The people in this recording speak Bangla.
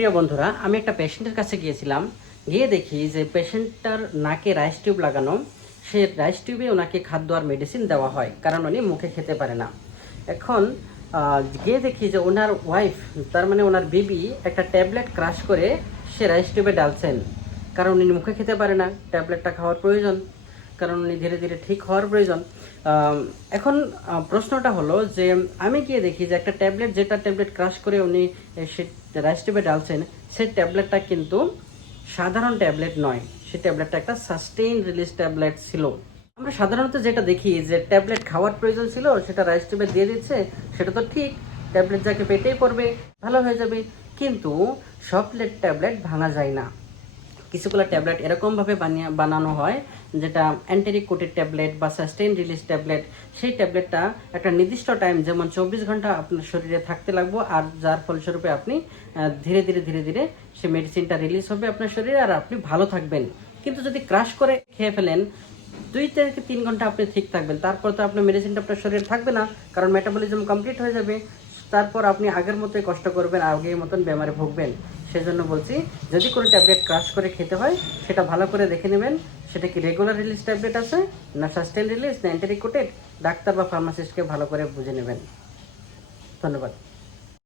প্রিয় বন্ধুরা, আমি একটা পেশেন্টের কাছে গিয়েছিলাম। গিয়ে দেখি যে পেশেন্টটার নাকে রাইস টিউব লাগানো, সে রাইস টিউবে ওনাকে খাদ্য আর মেডিসিন দেওয়া হয়, কারণ উনি মুখে খেতে পারে না। এখন গিয়ে দেখি যে ওনার ওয়াইফ তার মানে ওনার বিবি একটা ট্যাবলেট ক্রাশ করে সে রাইস টিউবে ডালছেন। কারণ উনি মুখে খেতে পারে না ট্যাবলেটটা খাওয়ার প্রয়োজন। কারণ উনি ধীরে ধীরে ঠিক হওয়ার প্রয়োজন। এখন প্রশ্নটা হলো যে, আমি গিয়ে দেখি যে একটা ট্যাবলেট, যেটা ট্যাবলেট ক্রাশ করে উনি সে রাইস টিউবে ডালছেন সেই ট্যাবলেটটা কিন্তু সাধারণ ট্যাবলেট নয়। সেই ট্যাবলেটটা একটা সাস্টেইন রিলিজ ট্যাবলেট ছিল। আমরা সাধারণত যেটা দেখি যে ট্যাবলেট খাওয়ার প্রয়োজন ছিল, সেটা রাইস টিউবে দিয়ে দিচ্ছে, সেটা তো ঠিক, ট্যাবলেট যাকে পেটেই পড়বে, ভালো হয়ে যাবে। কিন্তু সব ট্যাবলেট ভাঙা যায় না। কিছুগুলো ট্যাবলেট এরকমভাবে বানিয়ে বানানো হয়, যেটা অ্যান্টেরিক কোটেড ট্যাবলেট বা সাস্টেইন রিলিজ ট্যাবলেট। সেই ট্যাবলেটটা একটা নির্দিষ্ট টাইম, যেমন চব্বিশ ঘণ্টা আপনার শরীরে থাকতে লাগবো, আর যার ফলস্বরূপে আপনি ধীরে ধীরে ধীরে ধীরে সে মেডিসিনটা রিলিজ হবে আপনার শরীরে, আর আপনি ভালো থাকবেন। কিন্তু যদি ক্রাশ করে খেয়ে ফেলেন, দুই থেকে তিন ঘণ্টা আপনি ঠিক থাকবেন। তারপর তো আপনার মেডিসিনটা আপনার শরীরে থাকবে না, কারণ মেটাবলিজম কমপ্লিট হয়ে যাবে। তারপর আপনি আগের মতোই কষ্ট করবেন, আগের মতন বেমারে ভুগবেন। সেজন্য বলছি, যদি কোনো ট্যাবলেট ক্রাশ করে খেতে হয়, সেটা ভালো করে দেখে নেবেন। সেটা কি রেগুলার রিলিজ ট্যাবলেট আছে, না সাস্টেন রিলিজ না অ্যান্টারিকোটেড ডাক্তার বা ফার্মাসিস্টকে ভালো করে বুঝে নেবেন। ধন্যবাদ।